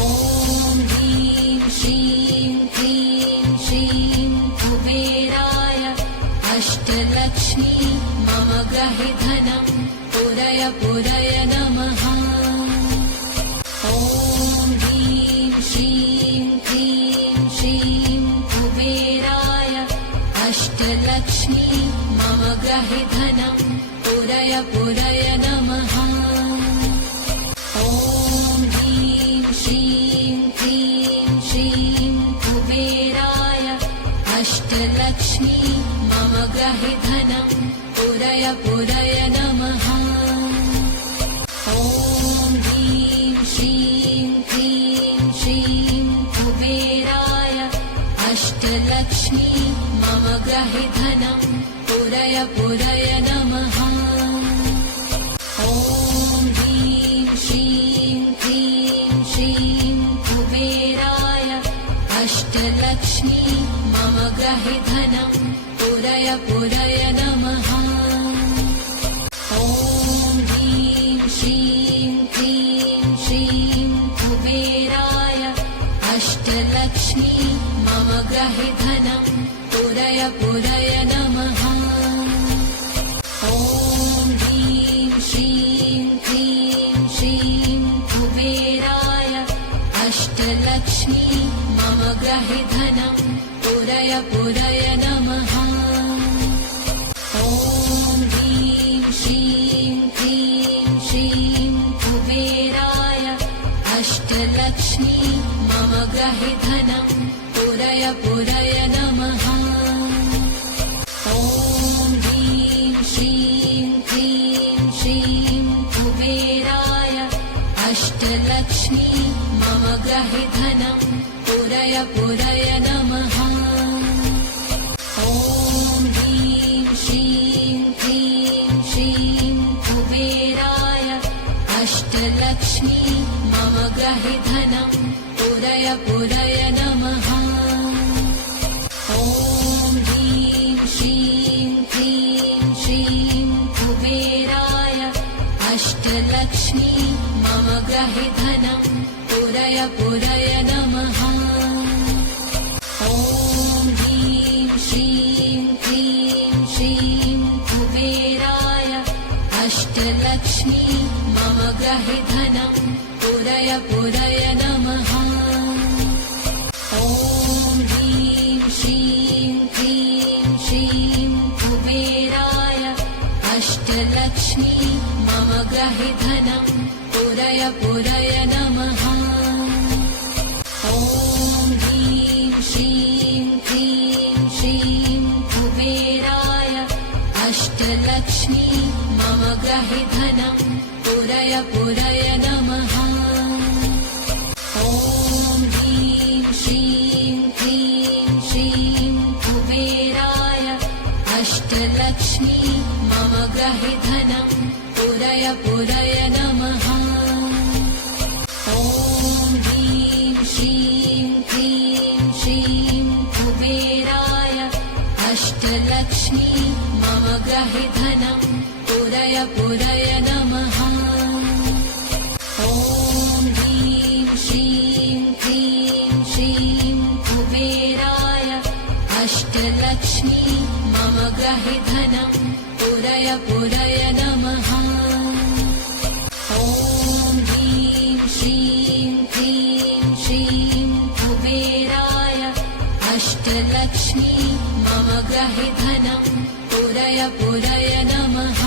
ॐ ह्रीं श्रीं क्लीं श्रीं कुबेराय अष्टलक्ष्मी मम गृहे धनं पुरय पुरय नमः। ॐ ह्रीं श्रीं क्लीं श्रीं कुबेराय अष्टलक्ष्मी मम गृहे धनं पुरय पुरय नमः। ॐ ह्रीं श्रीं क्लीं श्रीं कुबेराय अष्टलक्ष्मी मम गृहे धनं पुरय पुरय नमः। ॐ ह्रीं श्रीं क्लीं श्रीं कुबेराय अष्टलक्ष्मी मम गृहे धनं पुरय पुरय नमः। ॐ ह्रीं श्रीं क्लीं श्रीं कुबेराय अष्टलक्ष्मी मम गृहे धनं पुरय पुरय नमः। ॐ ह्रीं अष्टलक्ष्मी मम गृहे धनं पुरय पुरय नमः। ॐ ह्रीं श्रीं क्लीं श्रीं कुबेराय अष्टलक्ष्मी मम गृहे धनं पुरय पुरय नमः। ॐ ह्रीं श्रीं क्लीं श्रीं कुबेराय अष्टलक्ष्मी मम गृहे धनं पुरय पुरय नमः। ॐ ह्रीं श्रीं क्लीं श्रीं कुबेराय अष्टलक्ष्मी मम गृहे धनं पुरय पुरय नमः। ॐ ह्रीं श्रीं क्लीं श्रीं कुबेराय अष्टलक्ष्मी मम गृहे धनं पुरय पुरय नमः। ॐ ह्रीं श्रीं क्लीं श्रीं कुबेराय अष्टलक्ष्मी मम गृहे धनं पुरय पुरय नमः। ॐ ह्रीं श्रीं क्लीं श्रीं कुबेराय अष्टलक्ष्मी मम गृहे धनं पुरय पुरय नमः। ॐ ह्रीं श्रीं क्लीं श्रीं कुबेराय अष्टलक्ष्मी मम गृहे धनं पुरय पुरय नमः। ॐ ह्रीं श्रीं क्लीं श्रीं कुबेराय अष्टलक्ष्मी मम गृहे धनं पुरय पुरय नमः। ॐ ह्रीं श्रीं क्लीं श्रीं कुबेराय अष्टलक्ष्मी मम गृहे धनं पुरय पुरय नमः। ॐ ह्रीं श्रीं क्लीं श्रीं कुबेराय अष्टलक्ष्मी मम गृहे धनं पुरय पुरय नमः। ॐ ह्रीं श्रीं क्लीं श्रीं कुबेराय अष्टलक्ष्मी मम गृहे धनं पुरय पुरय नमः। ॐ ह्रीं श्रीं क्लीं श्रीं कुबेराय अष्टलक्ष्मी मम गृहे धनं पुरय पुरय नमः।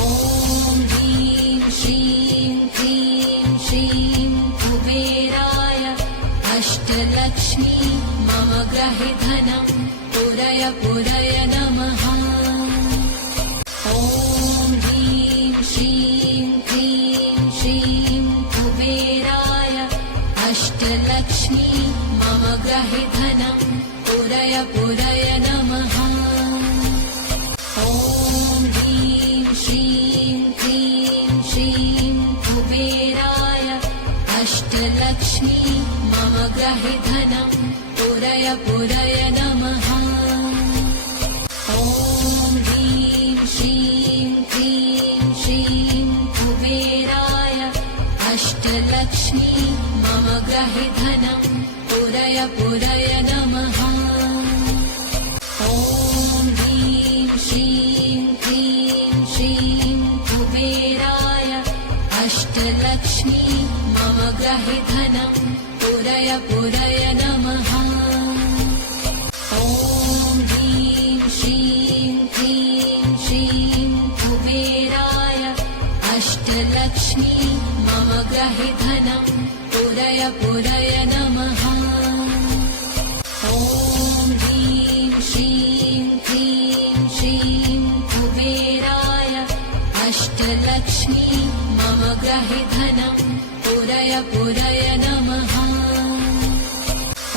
ॐ ह्रीं श्रीं क्लीं श्रीं कुबेराय अष्टलक्ष्मी मम गृहे धनं पुरय पुरय नमः। ॐ ह्रीं श्रीं क्लीं श्रीं कुबेराय अष्टलक्ष्मी मम गृहे धनं पुरय पुरय नमः। ॐ ह्रीं श्रीं क्लीं श्रीं कुबेराय अष्टलक्ष्मी मम गृहे धनं पुरय पुरय नमः। ॐ ह्रीं श्रीं क्लीं श्रीं कुबेराय अष्टलक्ष्मी मम गृहे धनं पुरय पुरय नमः। ॐ ह्रीं श्रीं क्लीं श्रीं कुबेराय अष्टलक्ष्मी मम गृहे धनं पुरय पुरय नमः। ॐ ह्रीं श्रीं क्लीं श्रीं कुबेराय अष्टलक्ष्मी मम गृहे धनं पुरय पुरय नमः। ॐ ह्रीं श्रीं क्लीं श्रीं कुबेराय अष्टलक्ष्मी मम गृहे धनं पुरय पुरय नमः।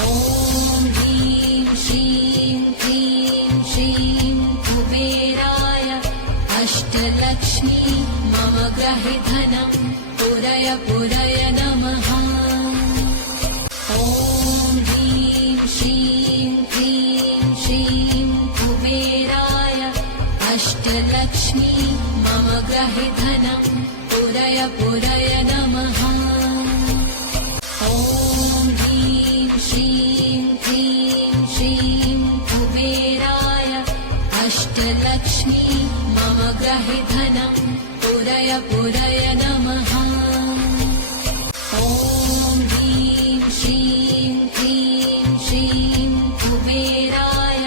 ॐ ह्रीं श्रीं क्लीं श्रीं कुबेराय अष्टलक्ष्मी मम गृहे धनं पुरय पुरय नमः। ॐ ह्रीं श्रीं क्लीं श्रीं कुबेराय अष्टलक्ष्मी मम गृहे धनं पुरय पुरय नमः। ॐ ह्रीं पुरय नमः। ॐ ह्रीं श्रीं क्लीं श्रीं कुबेराय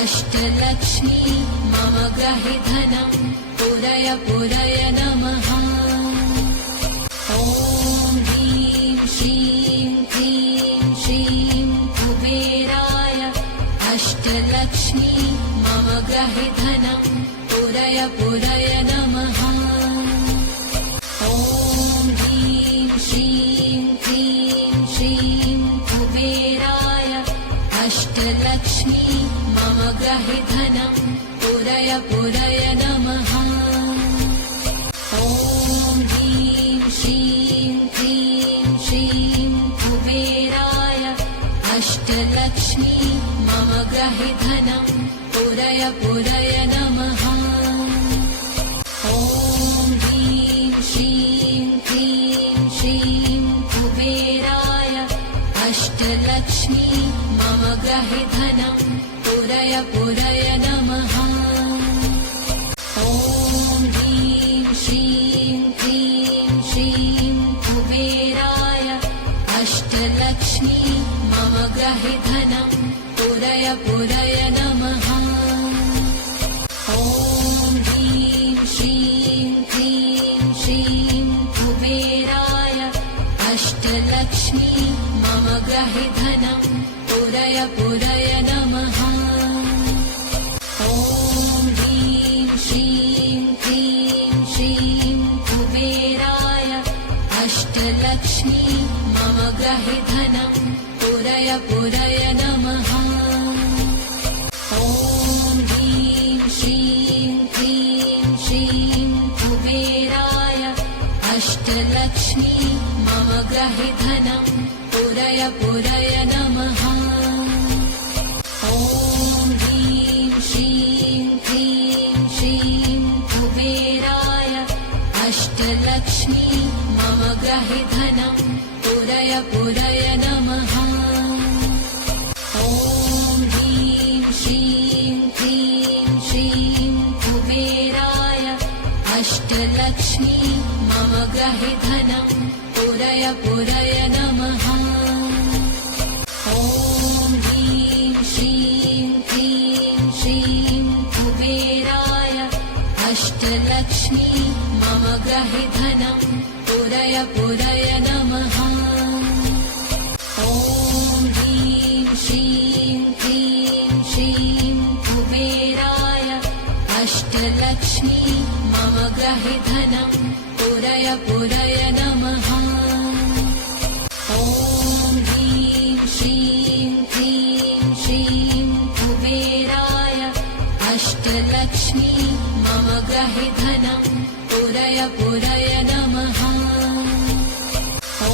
अष्टलक्ष्मी मम गृहे धनं पुरय पुरय नमः। ॐ ह्रीं श्रीं क्लीं श्रीं कुबेराय अष्टलक्ष्मी मम गृहे धनं पुरय पुरय नमः। ॐ ह्रीं श्रीं क्लीं श्रीं कुबेराय अष्टलक्ष्मी मम गृहे धनं पुरय पुरय नमः। ॐ ह्रीं श्रीं क्लीं श्रीं कुबेराय अष्टलक्ष्मी मम गृहे धनं पुरय पुरय नमः। ॐ ह्रीं श्रीं क्लीं श्रीं कुबेराय अष्टलक्ष्मी मम गृहे धनं पुरय पुरय नमः। ॐ ह्रीं श्रीं क्लीं श्रीं कुबेराय अष्टलक्ष्मी मम गृहे धनं पुरय पुरय नमः। ॐ ह्रीं श्रीं क्लीं श्रीं कुबेराय अष्टलक्ष्मी मम गृहे धनं पुरय पुरय नमः। ॐ ह्रीं श्रीं क्लीं श्रीं कुबेराय अष्टलक्ष्मी मम गृहे धनं पुरय पुरय नमः। ॐ ह्रीं श्रीं क्लीं श्रीं कुबेराय अष्टलक्ष्मी मम गृहे धनं पुरय पुरय नमः। ॐ ह्रीं श्रीं क्लीं श्रीं कुबेराय अष्टलक्ष्मी मम गृहे धनं पुरय पुरय नमः। ॐ ह्रीं श्रीं क्लीं श्रीं कुबेराय अष्टलक्ष्मी मम गृहे धनं पुरय पुरय नमः। ॐ ह्रीं श्रीं क्लीं श्रीं कुबेराय अष्टलक्ष्मी मम गृहे धनं पुरय पुरय नमः। ॐ ह्रीं श्रीं क्लीं श्रीं कुबेराय अष्टलक्ष्मी मम गृहे धनं पुरय पुरय नमः। ॐ ह्रीं श्रीं क्लीं श्रीं कुबेराय अष्टलक्ष्मी मम गृहे धनं पुरय पुरय नमः।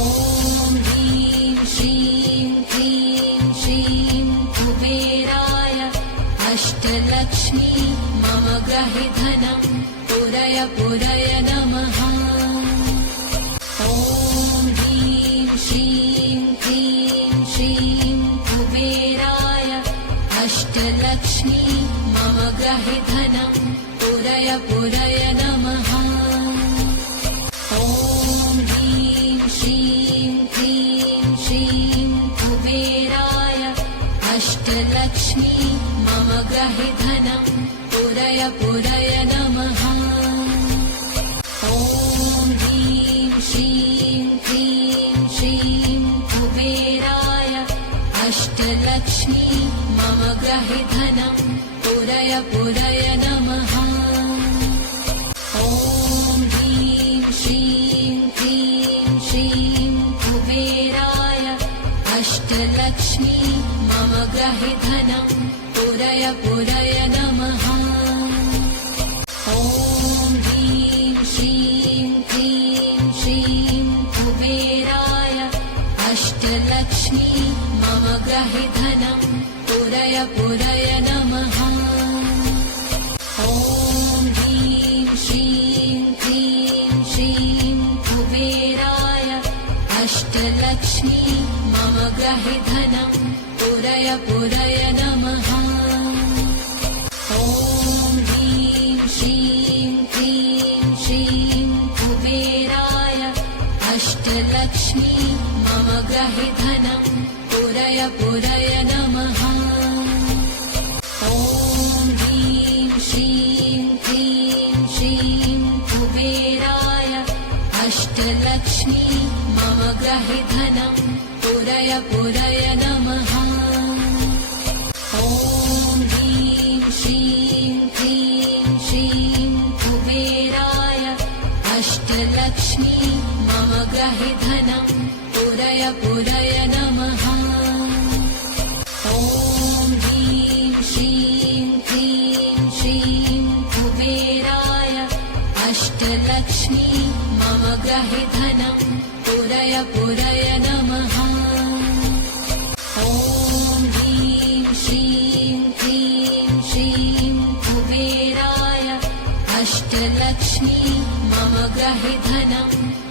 ॐ ह्रीं श्रीं क्लीं श्रीं कुबेराय अष्टलक्ष्मी मम गृहे धनं पुरय पुरय नमः। ॐ ह्रीं श्रीं क्लीं श्रीं कुबेराय अष्टलक्ष्मी मम गृहे धनं पुरय पुरय नमः। ॐ ह्रीं श्रीं क्लीं श्रीं कुबेराय अष्टलक्ष्मी मम गृहे धनं पुरय पुरय नमः। ॐ ह्रीं श्रीं क्लीं श्रीं कुबेराय अष्टलक्ष्मी मम गृहे धनं पुरय पुरय नमः। ॐ ह्रीं श्रीं क्लीं श्रीं कुबेराय अष्टलक्ष्मी मम गृहे धनं पुरय पुरय नमः। ॐ ह्रीं श्रीं क्लीं श्रीं कुबेराय अष्टलक्ष्मी मम गृहे धनं पुरय पुरय नमः। ॐ ह्रीं श्रीं क्लीं श्रीं कुबेराय अष्टलक्ष्मी मम गृहे धनं पुरय पुरय नमः। ॐ ह्रीं श्रीं क्लीं श्रीं कुबेराय अष्टलक्ष्मी मम ग्रहे धनं पुरय पुरय नमः। ॐ ह्रीं श्रीं क्लीं श्रीं कुबेराय अष्टलक्ष्मी मम ग्रहे धनं पुरय पुरय नमः। ॐ ह्रीं श्रीं क्लीं श्रीं कुबेराय अष्टलक्ष्मी मम ग्रहे धनं पुरय पुरय नमः। ॐ ह्रीं श्रीं क्लीं श्रीं कुबेराय अष्टलक्ष्मी मम ग्रहे धनं पुरय पुरय नमः। ॐ ह्रीं श्रीं क्लीं श्रीं कुबेराय अष्टलक्ष्मी मम ग्रहे धनं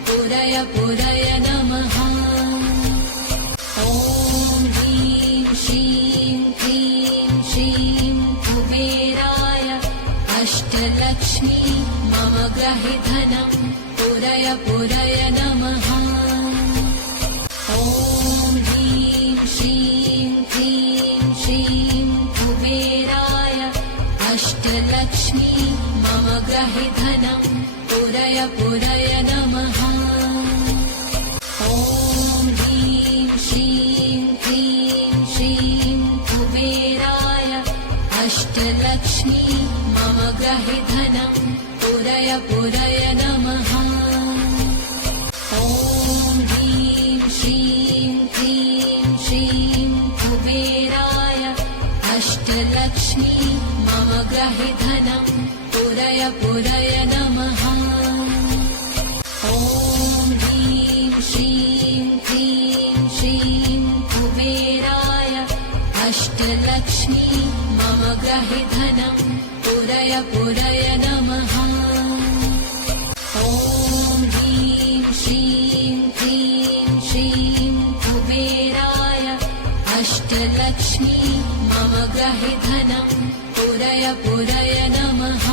पुरय पुरय नमः। ॐ ह्रीं श्रीं क्लीं श्रीं कुबेराय अष्टलक्ष्मी मम ग्रहे धनं पुरय पुरय नमः। ॐ ह्रीं श्रीं क्लीं श्रीं कुबेराय अष्टलक्ष्मी मम ग्रहे धनं पुरय पुरय नमः। ॐ ह्रीं श्रीं क्लीं श्रीं कुबेराय अष्टलक्ष्मी मम ग्रहे धनं पुरय पुरय नमः। ॐ ह्रीं श्रीं क्लीं श्रीं कुबेराय अष्टलक्ष्मी मम ग्रहे धनं पुरय पुरय नमः। ॐ ह्रीं श्रीं क्लीं श्रीं कुबेराय अष्टलक्ष्मी मम ग्रहे धनं पुरय पुरय नमः। ॐ ह्रीं श्रीं क्लीं श्रीं कुबेराय अष्टलक्ष्मी मम ग्रहे धनं पुरय पुरय नमः।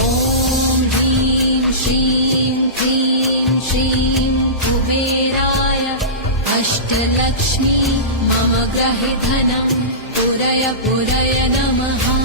ॐ ह्रीं श्रीं क्लीं श्रीं कुबेराय अष्टलक्ष्मी मम ग्रहे धनं पुरय पुरय नमः।